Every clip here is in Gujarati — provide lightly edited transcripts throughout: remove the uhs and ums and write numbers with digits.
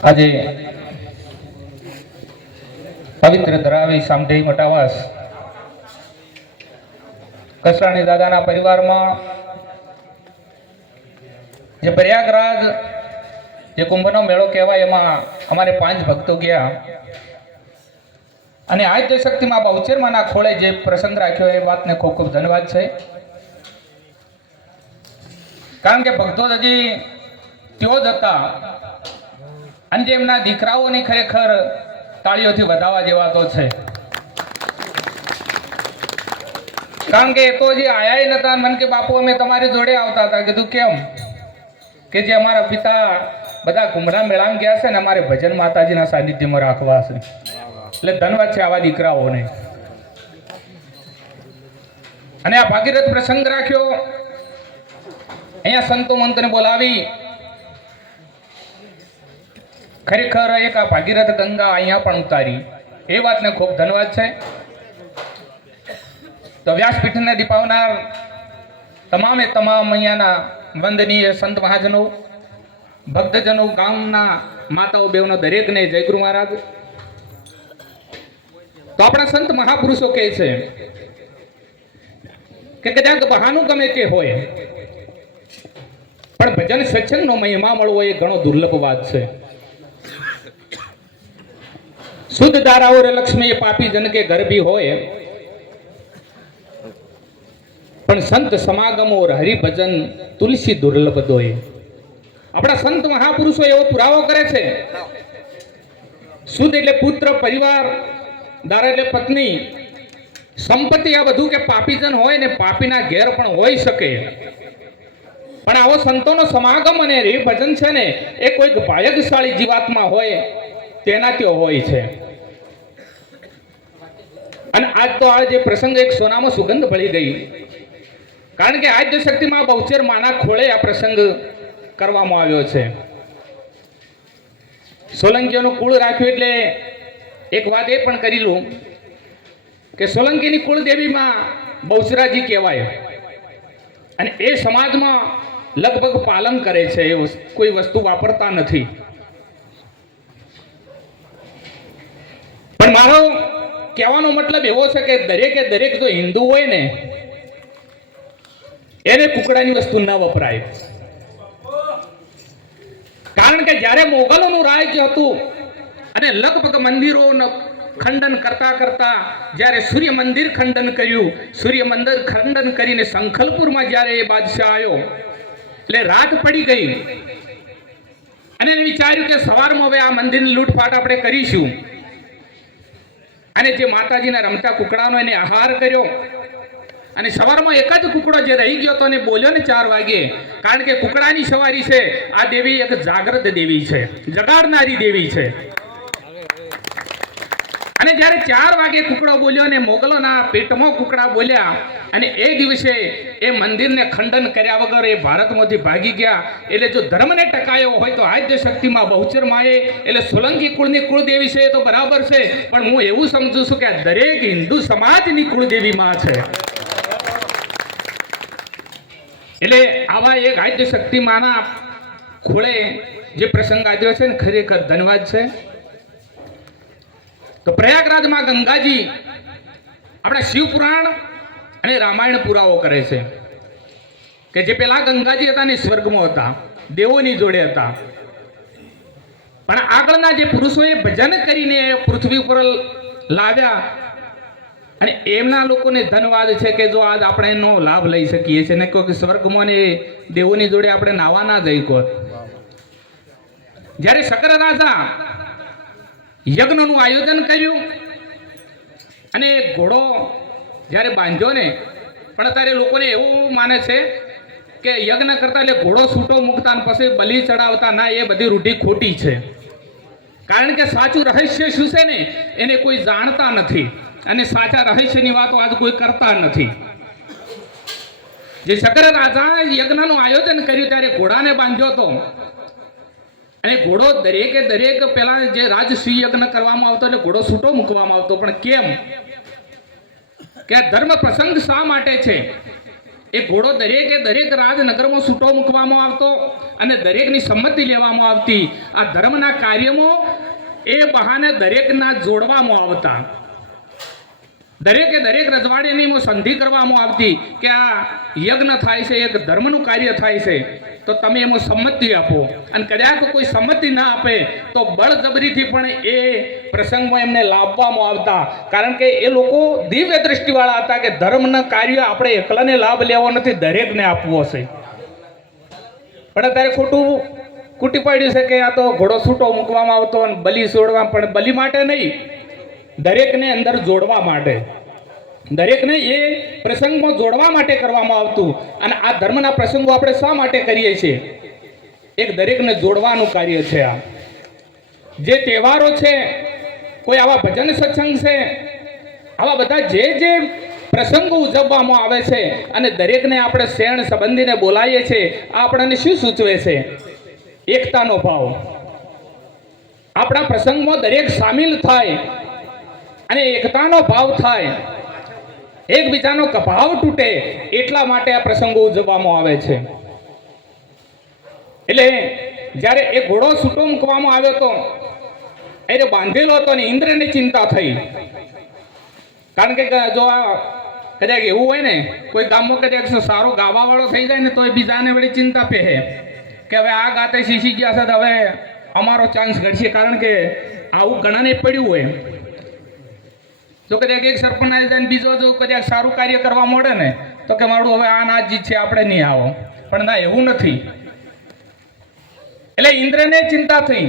આજે પવિત્ર ધરાવી સામઢી મટાવાસ કસરાણી દાદાના પરિવારમાં જે પ્રયાગરાજ જે કુંભનો મેળો કહેવાય એમાં અમારે 5 ભક્તો ગયા અને આજ શક્તિમાં બહુચરમાના ખોળે જે પ્રસંગ રાખ્યો એ વાતને ખૂબ ખૂબ ધન્યવાદ છે. કારણ કે ભક્તો હજી ત્યો જ હતા અને જે એમના દીકરાઓની ખરેખર તાળીઓથી વધાવવા જેવા તો છે. કારણ કે એ તો હજી આયા નતા. મન કે બાપુ અમે તમારી જોડે આવતા હતા. કીધું કેમ? કે જે અમારા પિતા બધા કુંભના મેળામાં ગયા છે ને અમારે ભજન માતાજીના સાનિધ્યમાં રાખવા છે. એટલે ધન્યવાદ છે આવા દીકરાઓને. અને આ ભાગીરથ પ્રસંગ રાખ્યો. અહીંયા સંતો મંતને બોલાવી ખરેખર એક આ ભાગીરથ ગંગા અહીંયા પણ ઉતારી એ વાતને ખૂબ ધન્યવાદ છે. તો વ્યાસપીઠને દીપાવનાર તમામે તમામ અહીંયાના વંદનીય સંત મહાજનો, ભક્તજનો, ગામના માતાઓ બેવનો દરેકને જય ગુરુ મહારાજ. તો આપણા સંત મહાપુરુષો કહે છે કે કદાચ બહાનું ગમે તે હોય પણ ભજન સત્સંગનો મહિમા મળવો એ ઘણો દુર્લભ વાત છે. શુદ્ધ દારાઓ રે લક્ષ્મી એ પાપી જન કે ઘર બી હોય પણ સંત સમાગમો હરિભજન તુલસી દુર્લભ દોય. આપણા સંત મહાપુરુષો એવો પુરાવો કરે છે. શુદ્ધ એટલે પુત્ર, પરિવાર, દારા એટલે પત્ની, સંપત્તિ, આ બધું કે પાપીજન હોય ને પાપીના ઘેર પણ હોઈ શકે પણ આવો સંતોનો સમાગમ અને હરિભજન છે ને એ કોઈક ભાગ્યશાળી જીવાત્મા હોય તેનાથી હોય છે. અને આજ તો આ જે પ્રસંગ એક સોનામાં સુગંધ ભળી ગઈ. કારણ કે આજ શક્તિમાં બહુચર માના ખોળે આ પ્રસંગ કરવામાં આવ્યો છે. સોલંકીઓનું કુળ રાખ્યું એટલે એક વાત એ પણ કરી લઉં કે સોલંકીની કુળદેવીમાં બહુચરાજી કહેવાય અને એ સમાજમાં લગભગ પાલન કરે છે. એ કોઈ વસ્તુ વાપરતા નથી. પણ મારો કહેવાનો મતલબ એવો છે કે દરેકે દરેક જો હિન્દુ હોય ને એને કુકડાની વસ્તુ ના વપરાય. કારણ કે જ્યારે મોગલોનું રાજ્ય હતું અને લગભગ મંદિરોનું ખંડન કરતા કરતા જ્યારે સૂર્ય મંદિર ખંડન કર્યું, સૂર્ય મંદિર ખંડન કરીને સંખલપુરમાં જ્યારે એ બાદશાહ આવ્યો એટલે રાત પડી ગઈ અને એને વિચાર્યું કે સવારમાં હવે આ મંદિરની લૂંટફાટ આપણે કરીશું. અને જે માતાજીના રમતા કુકડાનો એને આહાર કર્યો અને સવારમાં એક જ કુકડો જે રહી ગયો તો એને બોલ્યો ને 4 વાગે. કારણ કે કુકડાની સવારી છે. આ દેવી એક જાગ્રત દેવી છે, જગાડનારી દેવી છે. અને જ્યારે 4 વાગે કુકડો બોલ્યો ને મોગલોના પેટમાં કુકડા બોલ્યા અને એ દિવસે એ મંદિરને ખંડન કર્યા વગર એ ભારતમાંથી ભાગી ગયા. એટલે જો ધર્મને ટકાયો હોય તો આદ્ય શક્તિમાં બહુચર માએ એટલે સોલંકી કુળની કુળદેવી છે એ તો બરાબર છે પણ હું એવું સમજુ છું કે આ દરેક હિન્દુ સમાજની કુળદેવી માં છે. એટલે આવા એક આદ્ય શક્તિ માના ખોળે જે પ્રસંગ આવ્યો છે ને ખરેખર ધન્યવાદ છે. તો પ્રયાગરાજમાં ગંગાજી આપણા શિવપુરાણ અને રામાયણ પુરાવો કરે છે કે જે પેલા ગંગાજી હતા ને સ્વર્ગમાં હતા, દેવોની જોડે હતા. પણ આગળના જે પુરુષોએ ભજન કરીને પૃથ્વી ઉપર લાવ્યા અને એમના લોકોને ધન્યવાદ છે કે જો આજ આપણે એનો લાભ લઈ શકીએ છીએ. ને કોઈ સ્વર્ગમાં ને દેવોની જોડે આપણે નાવા ના જઈ કોત. જ્યારે શકર રાજા યજ્ઞનું આયોજન કર્યું અને ઘોડો જ્યારે બાંધ્યો ને પણ અત્યારે લોકોને એવું માને છે કે યજ્ઞ કરતા એટલે ઘોડો છૂટો મૂકતા અને પછી બલિ ચડાવતા. ના, એ બધી રૂઢી ખોટી છે. કારણ કે સાચું રહસ્ય શું છે ને એને કોઈ જાણતા નથી અને સાચા રહસ્યની વાતો આજ કોઈ કરતા નથી. જે શકર રાજા યજ્ઞનું આયોજન કર્યું ત્યારે ઘોડાને બાંધ્યો હતો અને ઘોડો દરેકે દરેક પેલા જે રાજસી યજ્ઞ કરવામાં આવતો એટલે ઘોડો છૂટો મૂકવામાં આવતો. પણ કેમ? કે ધર્મ પ્રસંગ શા માટે છે એ ઘોડો દરેક રાજનગરમાં છૂટો મૂકવામાં આવતો અને દરેકની સંમતિ લેવામાં આવતી. આ ધર્મના કાર્યમાં એ બહાને દરેકના જોડવામાં આવતા. દરેક રજવાડીની સંધિ કરવામાં આવતી કે આ યજ્ઞ થાય છે, એક ધર્મનું કાર્ય થાય છે, તો તમે એમાં સંમતિ આપો. અને કદાચ કોઈ સંમતિ ના આપે તો બળજબરીથી પણ એ પ્રસંગમાં એમને લાવવામાં આવતા. કારણ કે એ લોકો દિવ્ય દ્રષ્ટિવાળા હતા કે ધર્મના કાર્ય આપણે એકલાને લાભ લેવો નથી, દરેકને આપવો છે. પણ અત્યારે ખોટું કૂટી પાડ્યું છે કે આ તો ઘોડો છૂટો મૂકવામાં આવતો અને બલિ છોડવા, પણ બલિ માટે નહીં, દરેકને અંદર જોડવા માટે, દરેકને એ પ્રસંગમાં જોડવા માટે કરવામાં આવતું. અને આ ધર્મના પ્રસંગો આપણે શા માટે કરીએ છીએ? એક દરેકને જોડવાનું કાર્ય છે. આ જે તહેવારો છે, કોઈ આવા ભજન સત્સંગ છે, આવા બધા જે પ્રસંગો ઉજવવામાં આવે છે અને દરેકને આપણે શેણ સંબંધીને બોલાવીએ છીએ, આ આપણને શું સૂચવે છે? એકતાનો ભાવ. આપણા પ્રસંગમાં દરેક સામેલ થાય અને એકતાનો ભાવ થાય, એકબીજાનો ભાવ તૂટે, એટલા માટે આ પ્રસંગો ઉજવવામાં આવે છે. એટલે જ્યારે એ ઘોડો છૂટો મૂકવામાં આવ્યો હતો, એ બાંધેલો હતો ને ઇન્દ્રને ચિંતા થઈ. કારણ કે જો આ કદાચ એવું હોય ને, કોઈ ગામમાં કદાચ સારો ગાવાવાળો થઈ જાય ને તો એ બીજાને વળી ચિંતા પહેરે કે હવે આ ગાતે શીશી ગયા છે, હવે અમારો ચાન્સ ઘટશે. કારણ કે આવું ઘણાને પડ્યું હોય. જો કદાચ એક સરપંચ આવી જાય ને બીજો જો કદાચ સારું કાર્ય કરવા મળે ને તો કે મારું હવે આ ના જીત છે, આપણે નહીં આવો. પણ ના, એવું નથી. એટલે ઇન્દ્રને ચિંતા થઈ,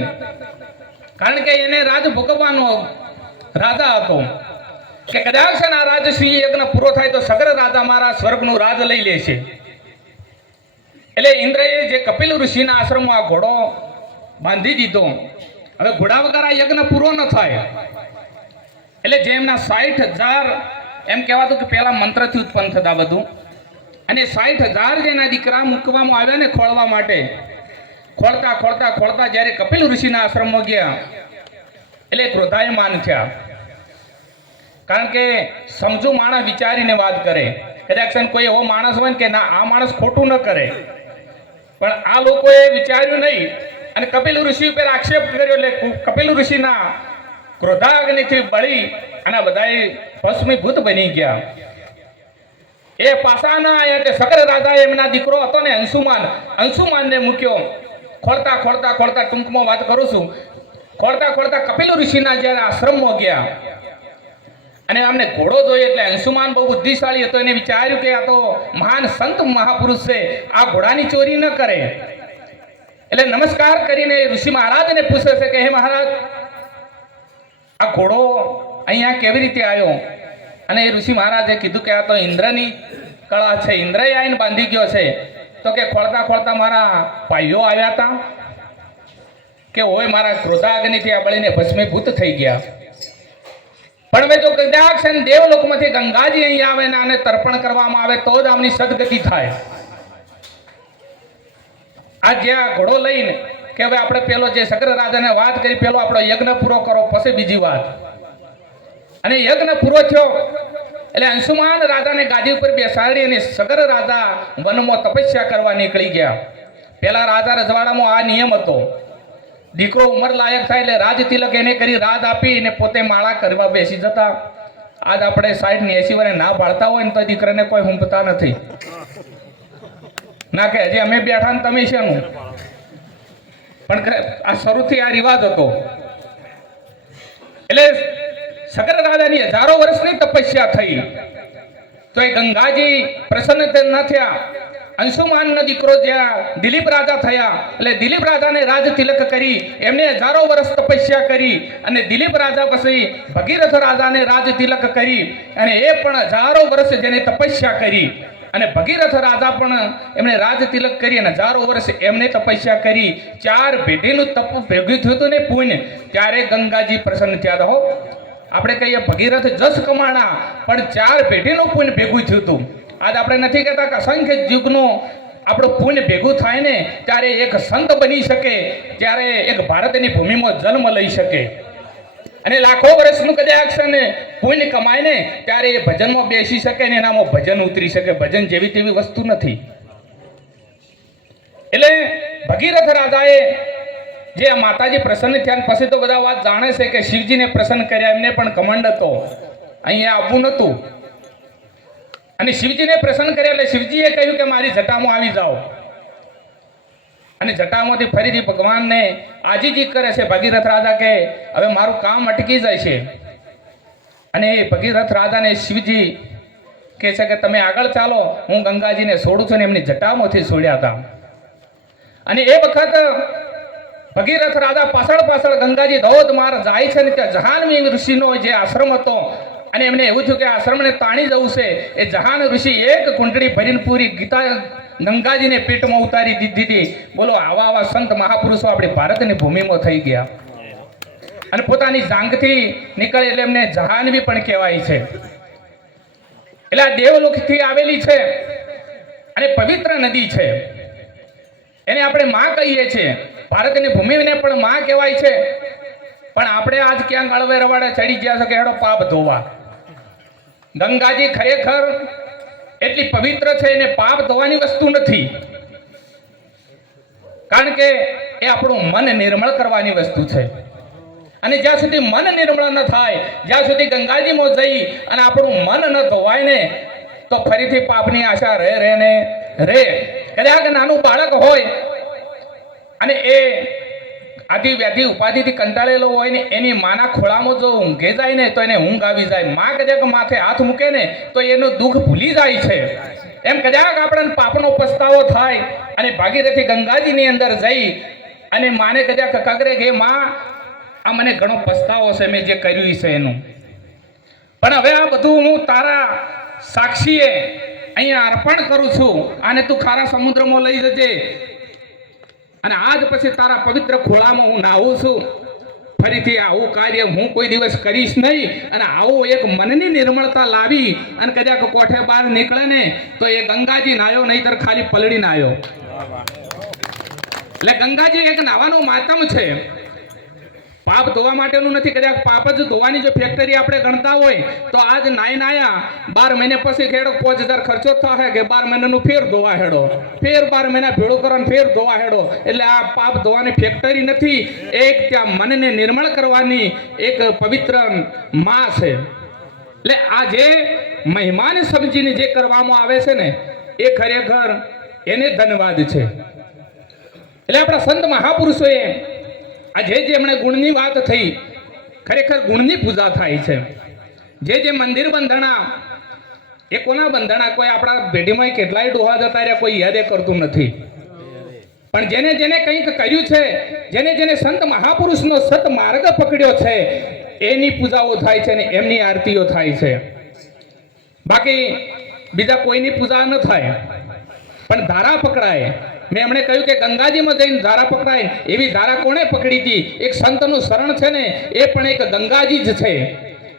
કારણ કે એને રાજ ભોગવવાનો રાજા હતો કે કદાચ આ રાજશ્રી યજ્ઞ પૂરો થાય તો સગર રાજા મારા સ્વર્ગનું રાજ લઈ લે છે. એટલે ઇન્દ્રએ જે કપિલ ઋષિના આશ્રમમાં આ ઘોડો બાંધી દીધો. હવે ઘોડા વગર આ યજ્ઞ પૂરો ન થાય. એટલે જેમના 60,000 એમ કહેવાતું કે પહેલા મંત્રથી ઉત્પન્ન થતા બધું, અને 60,000 જેના દીકરા મૂકવામાં આવ્યા ને ખોળવા માટે, ખોળતા જ્યારે કપિલ ઋષિના આશ્રમમાં ગયા એટલે ક્રોધાયમાન થયા. કારણ કે સમજુ માણસ વિચારીને વાત કરે. કદાચ કોઈ એવો માણસ હોય ને કે ના આ માણસ ખોટું ન કરે, પણ આ લોકોએ વિચાર્યું નહીં અને કપિલ ઋષિ ઉપર આક્ષેપ કર્યો. એટલે કપિલ ઋષિના ક્રોધાગ્નિથી બળી અને બધાએ ભસ્મીભૂત બની ગયા. એ પાછા ના આવ્યા તે સકર રાજાએ એમના દીકરો હતો ને અંશુમાનને મૂક્યો. ખોળતા ટૂંકમાં વાત કરું છું, ખોળતા કપિલ ઋષિના જ્યારે આશ્રમમાં ગયા અને અમને ઘોડો જોયો એટલે અંશુમાન બહુ બુદ્ધિશાળી હતો. એને વિચાર્યું કે આ તો મહાન સંત મહાપુરુષ છે, આ ઘોડાની ચોરી ન કરે. એટલે નમસ્કાર કરીને ઋષિ મહારાજને પૂછે છે કે હે મહારાજ, આ ઘોડો અહીંયા કેવી રીતે આવ્યો? અને એ ઋષિ મહારાજે કીધું કે આ તો ઇન્દ્રની કળા છે, ઇન્દ્રએ આવીને બાંધી ગયો છે. તો કે ખોળતા મારા ભાઈઓ આવ્યા હતા કે હોય મારા ક્રોધાગ્નિથી આ બળીને ભસ્મીભૂત થઈ ગયા. પણ હવે જો કદાચ દેવલોકમાંથી ગંગાજી અહીં આવે ને આને તર્પણ કરવામાં આવે તો જ આમની સદગતિ થાય. આ જે આ ઘોડો લઈને કે હવે આપણે પેલો જે સગર રાજાને વાત કરી, પેલો આપણો યજ્ઞ પૂરો કરો, પછી બીજી વાત. અને યજ્ઞ પૂરો થયો એટલે અંશુમાન રાજાને ગાદી ઉપર બેસાડી અને સગર રાજા વનમાં તપસ્યા કરવા નીકળી ગયા. પેલા રાજા રજવાડામાં આ નિયમ હતો, દીકરો ઉંમર લાયક થાય એટલે રાજ તિલક એને કરી રાજ આપી અને પોતે માળા કરવા બેસી જતા. આજ આપણે 60 ને 80 વર્ષે ના પાડતા હોય ને તો દીકરાને કોઈ હુંપતા નથી. ના કે હજી અમે બેઠા ને તમે શેનું? પણ આ શરૂથી આ રિવાજ હતો. એટલે સગર રાજાની હજારો વર્ષની તપસ્યા થઈ તો એ ગંગાજી પ્રસન્ન ન થયા. અંશુમાનનો દીકરો જ્યાં દિલીપ રાજા થયા એટલે દિલીપ રાજાને રાજ તિલક કરી, એમને હજારો વર્ષ તપસ્યા કરી અને દિલીપ રાજા પછી ભગીરથ રાજાને રાજ તિલક કરી અને એ પણ હજારો વર્ષ જેને તપસ્યા કરી અને ભગીરથ રાજા પણ એમણે રાજ તિલક કરી અને હજારો વર્ષ એમને તપસ્યા કરી. 4 પેઢીનું તપ ભેગું થયું હતું ને પુણ્ય, ત્યારે ગંગાજી પ્રસન્ન થયા. હો, આપણે કહીએ ભગીરથ જસ કમાણા, પણ 4 પેઢીનું પુણ્ય ભેગું થયું હતું. આજ આપણે નથી કહેતા કે અસંખ્ય યુગનું આપણું પુણ્ય ભેગું થાય ને ત્યારે એક સંત બની શકે, ત્યારે એક ભારતની ભૂમિમાં જન્મ લઈ શકે. અને લાખો વર્ષનું કદાચ છે ને પુણ્ય કમાય ને ત્યારે એ ભજનમાં બેસી શકે ને એનામાં ભજન ઉતરી શકે. ભજન જેવી તેવી વસ્તુ નથી. એટલે ભગીરથ રાજાએ જે માતાજી પ્રસન્ન થયા પછી તો બધા વાત જાણે છે કે શિવજીને પ્રસન્ન કર્યા, એમને પણ કમંડ હતો, અહીંયા આવવું નતું. અને શિવજીને પ્રસન્ન કર્યા એટલે શિવજીએ કહ્યું કે મારી જટામાં આવી જાઓ. અને જટામાંથી ફરીથી ભગવાનને આજીજી કરે છે. ભગીરથ રાજા કે હવે મારું કામ અટકી જાય છે. અને એ ભગીરથ રાજાને શિવજી કહે છે કે તમે આગળ ચાલો, હું ગંગાજીને છોડું છું. ને એમની જટામાંથી છોડ્યા હતા. અને એ વખત ભગીરથ રાજા પાછળ પાછળ ગંગાજી ધોધમાર જાય છે. ને ત્યાં જહાનવી ઋષિનો જે આશ્રમ હતો અને એમને એવું થયું કે આશ્રમને તાણી જવું છે. એ જહાન ઋષિ એક કુંડળી ભરીને પૂરી ગીતા ગંગાજીને પેટમાં ઉતારી દીધી હતી. બોલો, આવા આવા સંત મહાપુરુષો આપણી ભારતની ભૂમિમાં થઈ ગયા. અને પોતાની જાંગથી નીકળે એટલે એમને જહાનવી પણ કહેવાય છે. એટલે આ દેવલોકથી આવેલી છે અને પવિત્ર નદી છે. એને આપણે માં કહીએ છીએ. ભારતની ભૂમિને પણ માં કહેવાય છે. પણ આપણે આજ ક્યાંક અળવે રવાડે ચડી ગયા છે કે હેડો પાપ ધોવા. ગંગાજી ખરેખર એટલી પવિત્ર છે, એને પાપ ધોવાની વસ્તુ નથી. કારણ કે એ આપણું મન નિર્મળ કરવાની વસ્તુ છે. અને જ્યાં સુધી મન નિર્મળ ન થાય, જ્યાં સુધી ગંગાજીમાં જઈ અને આપણું મન ન ધોવાય ને, તો ફરીથી પાપની આશા રહે ને રહે. કદાચ નાનું બાળક હોય અને એ આદિ વ્યાધિ ઉપાધિથી કંટાળેલો હોય ને એની માના ખોળામાં જો ઊંઘે જાય ને તો એને ઊંઘ આવી જાય. માં કદાચ માથે હાથ મૂકે ને તો એનું દુઃખ ભૂલી જાય છે. એમ કદાચ આપણને પાપનો પસ્તાવો થાય અને ભાગીરથી ગંગાજીની અંદર જઈ અને માને કદાચ કગરે કે માં આ મને ઘણો પસ્તાવો છે મેં જે કર્યું છે એનું, પણ હવે આ બધું હું તારા સાક્ષીએ અહીંયા અર્પણ કરું છું. આને તું ખારા સમુદ્રમાં લઈ જજે અને આજ પછી તારા પવિત્ર ખોળામાં હું નાહું છું. ફરીથી આવું કાર્ય હું કોઈ દિવસ કરીશ નહીં. અને આવું એક મનની નિર્મળતા લાવી અને કદાચ કોઠે બહાર નીકળે ને તો એ ગંગાજી નાયો, નહીતર ખાલી પલળી નાયો. એટલે ગંગાજી એક નાવાનો માતમ છે, પાપ ધોવા માટેનું નથી. કદાચ પાપ જ ધોવાની જો ફેક્ટરી આપણે ગણતા હોય તો આજ નાયા 12 મહિને પછી ખેડો 5000 ખર્ચો થાય કે 12 મહિનાનું ફેર ધોવા હેડો, ફેર 12 મહિના ભેળું કરવાનું ફેર ધોવા હેડો. એટલે આ પાપ ધોવાની ફેક્ટરી નથી, એક ત્યાં મનને નિર્મળ કરવાની એક પવિત્ર માં છે. એટલે આ જે મહેમાન સમજીને જે કરવામાં આવે છે ને એ ખરેખર એને ધન્યવાદ છે. એટલે આપણા સંત મહાપુરુષોએ આ જે એમણે ગુણની વાત થઈ, ખરેખર ગુણની પૂજા થાય છે. જે મંદિર બંધાણા એ કોના બંધાણા? કોઈ આપણા પેઢીમાં કેટલાય ડોહા જતા રહ્યા, કોઈ યાદ કરતું નથી. પણ જેને જેને કંઈક કર્યું છે, જેને સંત મહાપુરુષનો સત માર્ગ પકડ્યો છે એની પૂજાઓ થાય છે ને એમની આરતીઓ થાય છે. બાકી બીજા કોઈની પૂજા ન થાય. પણ ધારા પકડાય. મેં એમણે કહ્યું કે ગંગાજીમાં જઈને ધારા પકડાય, એવી ધારા કોણે પકડી હતી? એક સંતનું શરણ છે ને એ પણ એક ગંગાજી જ છે.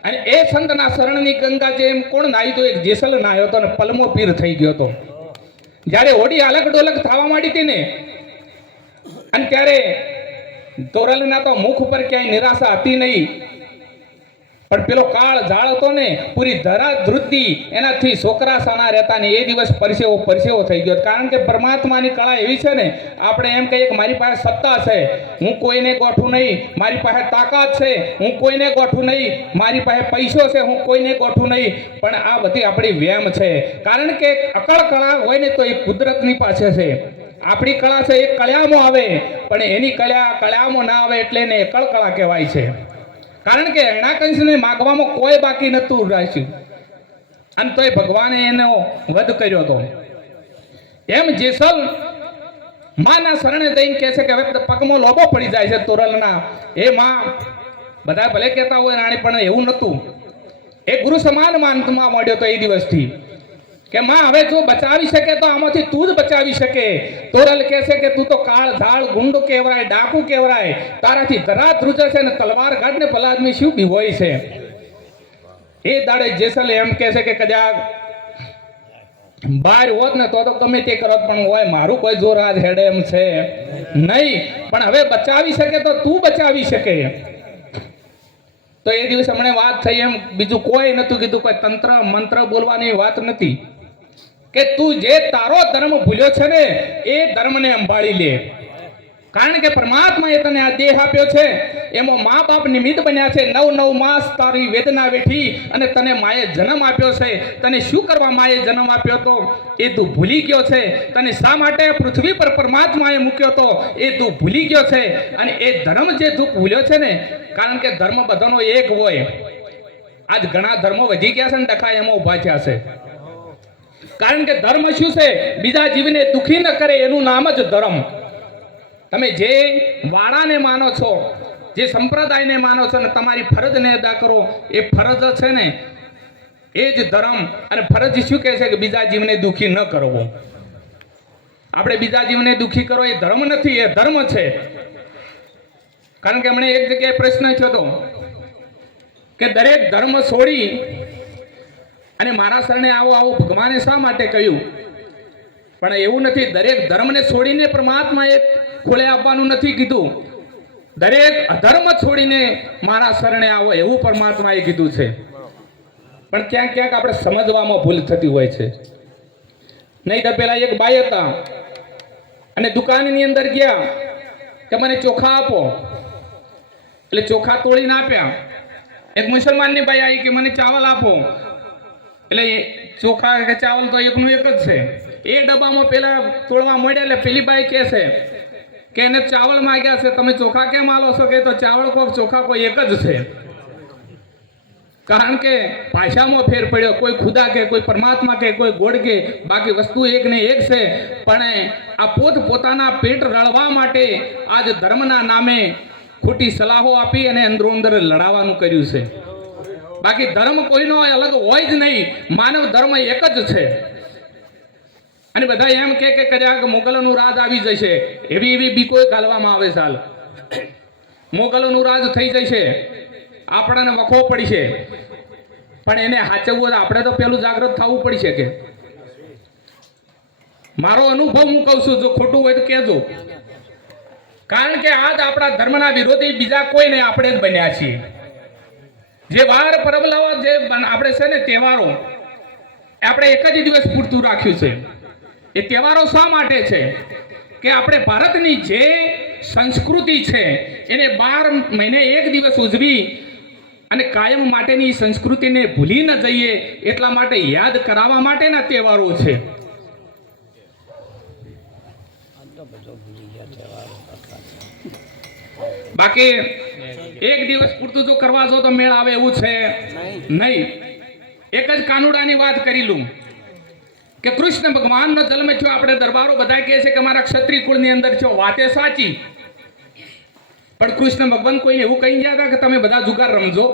અને એ સંતના શરણની ગંગા જેમ કોણ નાહ્યું તો એક જેસલ નાહ્યો હતો અને પલમો પીર થઈ ગયો હતો. જ્યારે હોડી આલક ડોલક થવા માંડી હતી ને અને ત્યારે તોરલના તો મુખ ઉપર ક્યાંય નિરાશા હતી નહીં. પણ પેલો કાળ ઝાડ હતો ને પૂરી ધરા ધ્રુતી એનાથી છોકરા સાના રહેતા ને એ દિવસ પરસેવો થઈ ગયો. કારણ કે પરમાત્માની કળા એવી છે ને, આપણે એમ કહીએ કે મારી પાસે સત્તા છે, હું કોઈને ગોઠું નહીં, મારી પાસે તાકાત છે, હું કોઈને ગોઠું નહીં, મારી પાસે પૈસો છે, હું કોઈને ગોઠું નહીં. પણ આ બધી આપણી વ્યામ છે. કારણ કે અકળ કળા હોય ને તો એ કુદરતની પાસે છે. આપણી કળા છે એ કળામાં આવે, પણ એની કળામાં ના આવે એટલે એને અકળ કળા કહેવાય છે. કારણ કે રણાકંશને માગવામાં કોઈ બાકી નતું રાખ્યું અને તોય ભગવાને એનો વધ કર્યો હતો. એમ જેસલ માના શરણે જઈને કહે છે કે હવે પગમાં લોબો પડી જાય છે તોરલના. એ માં બધા ભલે કહેતા હોય રાણી, પણ એવું નતું. એ ગુરુ સમાન માનવામાં મળ્યો તો એ દિવસથી કે માં હવે જો બચાવી શકે તો આમાંથી તું જ બચાવી શકે. તોરલ કહે છે કે તું તો કાળ ઝાડ ગુંડો કહેવાય, ડાકુ કહેવાય, તારાથી ધરા ધ્રુજે છે ને તલવાર ગાઢ ને ભલા આદમી શું બી હોય છે. એ દાડે જેસલ એમ કહે છે કે કદાચ બહાર હોત ને તો ગમે તે કરત, પણ હોય મારું કોઈ જોર આજ હેડે એમ છે નહીં. પણ હવે બચાવી શકે તો તું બચાવી શકે. તો એ દિવસે હમણાં વાત થઈ એમ બીજું કોઈ નતું કીધું, કોઈ તંત્ર મંત્ર બોલવાની વાત નથી કે તું જે તારો ધર્મ ભૂલ્યો છે ને એ ધર્મને સંભાળી લે. કારણ કે પરમાત્માએ તને આ દેહ આપ્યો છે, એમાં મા બાપ નિમિત્ત બન્યા છે. 9 માસ તારી વેદના વેઠી અને તને માએ જન્મ આપ્યો છે. તને શું કરવા માએ જન્મ આપ્યો તો એ તું ભૂલી ગયો છે. તને શા માટે પૃથ્વી પર પરમાત્માએ મૂક્યો તો એ તું ભૂલી ગયો છે. અને એ ધર્મ જે તું ભૂલ્યો છે ને, કારણ કે ધર્મ બધાનો એક હોય. આજ ઘણા ધર્મો વધી ગયા છે ને ડખા એમાં ઉભા થયા છે. કારણ કે ધર્મ શું છે? બીજા જીવને દુખી ન કરે એનું નામ જ ધર્મ. તમે જે વાળાને માનો છો, જે સંપ્રદાયને માનો છો ને તમારી ફરજને અદા કરો, એ ફરજ છે ને એ જ ધર્મ. અને ફરજ શું કહે છે કે બીજા જીવને દુખી ન કરવો. આપણે બીજા જીવને દુખી કરો એ ધર્મ નથી, એ ધર્મ છે. કારણ કે હમણાં એક જગ્યાએ પ્રશ્ન થયો હતો કે દરેક ધર્મ છોડી અને મારા શરણે આવો આવો ભગવાને શા માટે કહ્યું? પણ એવું નથી. દરેક ધર્મને છોડીને પરમાત્માએ ખોળે આપવાનું નથી કીધું. દરેક અધર્મ છોડીને મારા શરણે આવો એવું પરમાત્માએ કીધું છે. પણ ક્યાંક ક્યાંક આપણે સમજવામાં ભૂલ થતી હોય છે. નહીં તો પેલા એક બાઈ હતા અને દુકાનની અંદર ગયા કે મને ચોખા આપો, એટલે ચોખા તોડીને આપ્યા. એક મુસલમાનની બાઈ આવી કે મને ચાવલ આપો, એટલે ચોખા કે ચાવલ તો એકનું એક જ છે. એ ડબ્બામાં પેલા તોડવા મળ્યા એટલે પેલી બાઈ કહે છે કે એને ચાવલ માંગ્યા છે, તમે ચોખા કેમ આલો છો? કે તો ચાવલ કોઈ ચોખા કોઈ એક જ છે. કારણ કે ભાષામાં ફેર પડ્યો, કોઈ ખુદા કે કોઈ પરમાત્મા કે કોઈ ગોડ કે, બાકી વસ્તુ એક ને એક છે. પણ આ પોતાના પેટ રળવા માટે આજ ધર્મના નામે ખોટી સલાહો આપી અને અંદરો અંદર લડાવવાનું કર્યું છે. બાકી ધર્મ કોઈનો અલગ હોય જ નહીં. માનવ ધર્મ એક જ છે. અને બધા એમ કે કદાચ મોગલોનું રાજ આવી જશે, એવી બીકો ગાલવામાં આવે છે. હાલ મોગલોનું રાજ થઈ જશે, આપણને વખો પડશે. પણ એને સાચવવું આપણે તો પેલું જાગૃત થવું પડશે. કે મારો અનુભવ હું કહું છું, જો ખોટું હોય તો કહેજો. કારણ કે આજ આપણા ધર્મના વિરોધી બીજા કોઈ નહીં, આપણે જ બન્યા છીએ. જે વાર પરબલાઓ જે આપણે છે ને તહેવારો, આપણે એક જ દિવસ પૂરતું રાખ્યું છે. એ તહેવારો શા માટે છે? કે આપણે ભારતની જે સંસ્કૃતિ છે એને 12 મહિને એક દિવસ ઉજવી અને કાયમ માટેની સંસ્કૃતિને ભૂલી ન જઈએ એટલા માટે યાદ કરાવવા માટેના તહેવારો છે. બાકી એક દિવસ પૂરતું જો કરવા જો તો મેળ આવે એવું છે નહીં. એક જ કાનુડાની વાત કરી લઉં કે કૃષ્ણ ભગવાનનો જન્મ થયો. આપણે દરબારો બધા કહે છે કે અમારા ક્ષત્રિય કુળની અંદર થયો, વાતે સાચી. પણ કૃષ્ણ ભગવાન કોઈને એવું કહી ગયા હતા કે તમે બધા જુગાર રમજો?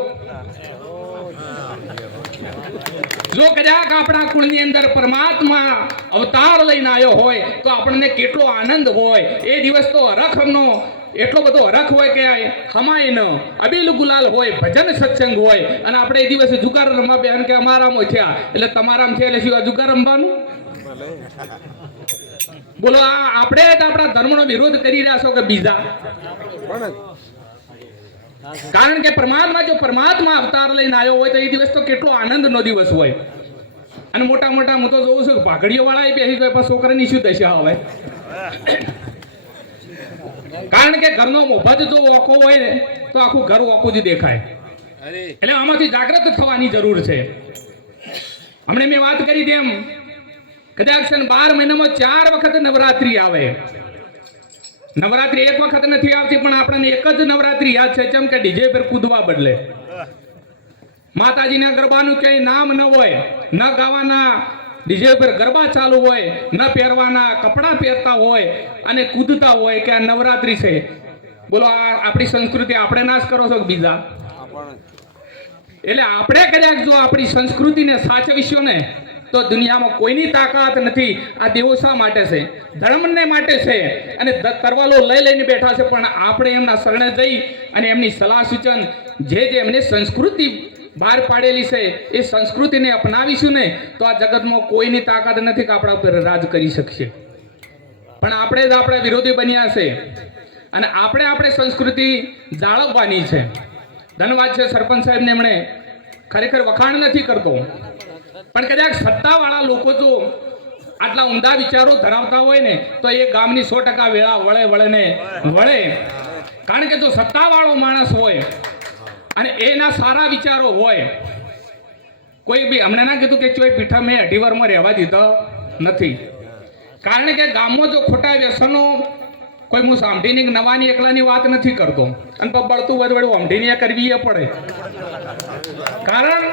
જો કદાચ આપણા કુળની અંદર પરમાત્મા અવતાર લઈને આવ્યો હોય તો આપણને કેટલો આનંદ હોય. એ દિવસ તો હરખનો એટલો બધો હરખ હોય કે હમાય ન અબીલ ગુલાલ હોય, ભજન સત્સંગ હોય. અને આપણે એ દિવસે જુગાર રમવા બેન કે અમારામાં થયા એટલે તમારામાં છે એટલે સિવાય જુગાર રમવાનું? બોલો, આ આપણે જ આપણા ધર્મનો વિરોધ કરી રહ્યા છો કે બીજા? કારણ કે પરમાત્મા અવતાર લઈને આવ્યો હોય તો એ દિવસ તો કેટલો આનંદનો દિવસ હોય. અને મોટા મોટા હું તો જોઉં છું ભાગડીઓ વાળા બેસી ગયો, પણ છોકરાની શું દશા હવે? કારણ કે ઘરનો મોભજ જો ઓકો હોય ને તો આખું ઘર ઓકું જ દેખાય. એટલે આમાંથી જાગૃત થવાની જરૂર છે. હમણાં મેં વાત કરી તેમ કદાચ 12 મહિનામાં 4 વખત નવરાત્રી આવે. નવરાત્રી એક વખત નથી આવતી, પણ આપણને એક જ નવરાત્રી યાદ છે. જેમ કે ડીજે પર કૂદવા બદલે માતાજીના ગરબાનું ક્યાંય નામ ન હોય, ન ગાવાના ડીજે પર ગરબા ચાલુ હોય, ન પહેરવાના કપડાં પહેરતા હોય અને કૂદતા હોય કે આ નવરાત્રી છે. બોલો, આ આપણી સંસ્કૃતિ આપણે નાશ કરો છો બીજા? એટલે આપણે કદાચ જો આપણી સંસ્કૃતિને સાચવીશું ને તો દુનિયામાં કોઈની તાકાત નથી. આ દેવો શા માટે છે? ધર્મને માટે છે. અને તરવાલો લઈને બેઠા છે. પણ આપણે એમના શરણે જઈ અને એમની સલાહ સૂચન જે એમને સંસ્કૃતિ બહાર પાડેલી છે એ સંસ્કૃતિને અપનાવીશું ને તો આ જગતમાં કોઈની તાકાત નથી કે આપણા ઉપર રાજ કરી શકશે. પણ આપણે જ આપણે વિરોધી બન્યા છે. અને આપણે સંસ્કૃતિ જાળવવાની છે. ધન્યવાદ છે સરપંચ સાહેબને, એમણે ખરેખર વખાણ નથી કરતો, પણ કદાચ સત્તાવાળા લોકો જો આટલા ઊંડા વિચારો ધરાવતા હોય ને તો એ ગામની 100% વેળા વળે. કારણ કે જો સત્તાવાળો માણસ હોય અને એના સારા વિચારો હોય, કોઈ બી હમણાં ના કીધું કે ચોય પીઠા મેં 18 વર્ષમાં રહેવા દીધો નથી. કારણ કે ગામમાં જો ખોટા વ્યસનો, કોઈ હું સાંભળીની નવાની એકલાની વાત નથી કરતો, અને બળતું વડવડું સાંભળીને કરવી એ પડે. કારણ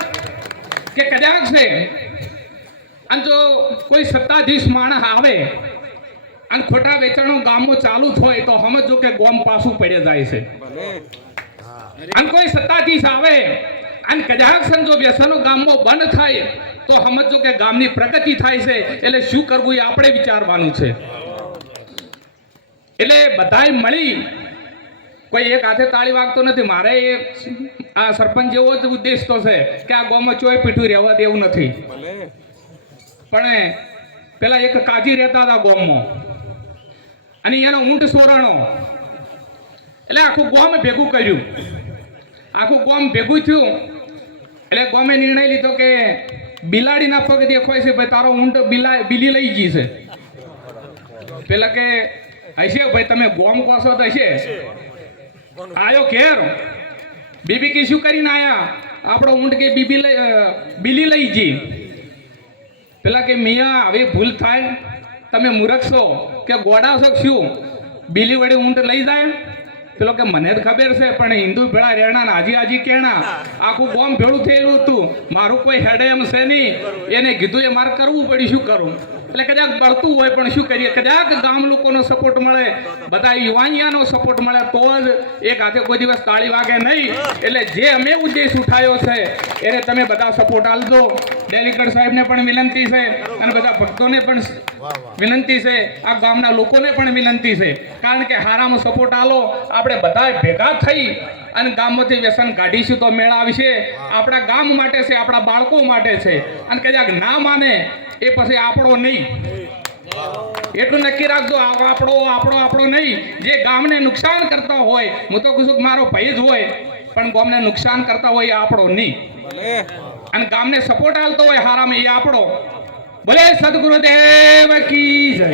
કે કદાચ છે અને જો કોઈ સત્તાધીશ માણસ આવે અને ખોટા વેચાણો ગામમાં ચાલુ થાય તો સમજો કે ગામ પાછું પડે જાય છે. અને કોઈ સત્તાધીશ આવે અને કદાચ જો વ્યસનો ગામમાં બંધ થાય તો સમજો કે ગામની પ્રગતિ થાય છે. એટલે શું કરવું એ આપણે વિચારવાનું છે. એટલે બધાય મળી, કોઈ એક હાથે તાળી વાગતો નથી. મારે આ સરપંચ જેવો જ ઉદ્દેશ તો છે કે આ ગામમાં ચોય પીઠું રહેવા દેવું નથી. પણ પેલા એક કાજી રહેતા હતા ગામમાં, અને એનો ઊંટ સોરાણો, એટલે આખું ગામ ભેગું કર્યું. આખું ગામ ભેગું થયું એટલે ગામે નિર્ણય લીધો કે બિલાડીના પગ દેખાય છે ભાઈ, તારો ઊંટ બિલી લઈ ગઈ છે. પેલા કે હશે ભાઈ, તમે ગોમ કોસો તો હશે. આયો ઘેર, બીબી કે શું કરીને આયા? આપણો ઊંટ કે બિલી લઈ ગઈ. પેલા કે મિયા હવે ભૂલ થાય, તમે મૂર્ખ છો કે ગોડા છો શું? બિલી વડે ઊંટ લઈ જાય? પેલો કે મને જ ખબર છે, પણ હિન્દુ ભેળા રહેણા હાજી કેણા આખું ગોમ ભેળું થયેલું હતું. મારું કોઈ હેડે એમ છે નહીં. એને કીધું એ મારે કરવું પડી, શું કરું? એટલે કદાચ બળતું હોય પણ શું કરીએ, કદાચ ગામ લોકોનો સપોર્ટ મળે, બધા યુવાનિયાનો સપોર્ટ મળે તો જ એક હાથે કોઈ દિવસ તાળી વાગે નહીં. એટલે જે અમે ઉદ્દેશ ઉઠાવ્યો છે એને તમે બધા સપોર્ટ આપજો. ડેલીગેટ સાહેબને પણ વિનંતી છે અને બધા ભક્તોને પણ વિનંતી છે, આ ગામના લોકોને પણ વિનંતી છે. કારણ કે હારામાં સપોર્ટ આલો, આપણે બધા ભેગા થઈ અને ગામમાંથી વ્યસન કાઢીશું તો મેળ આવશે. આપણા ગામ માટે છે, આપણા બાળકો માટે છે. અને કદાચ ના માને એ પછી આપણો નહીં, એટલું નક્કી રાખજો. આપણો નહીં. જે ગામને નુકસાન કરતા હોય, હું તો કહું છું મારો ભાઈ જ હોય, પણ ગામને નુકસાન કરતા હોય એ આપણો નહીં. અને ગામને સપોર્ટ આલતો હોય હારામાં એ આપણો. ભલે સદગુરુદેવ કી જય.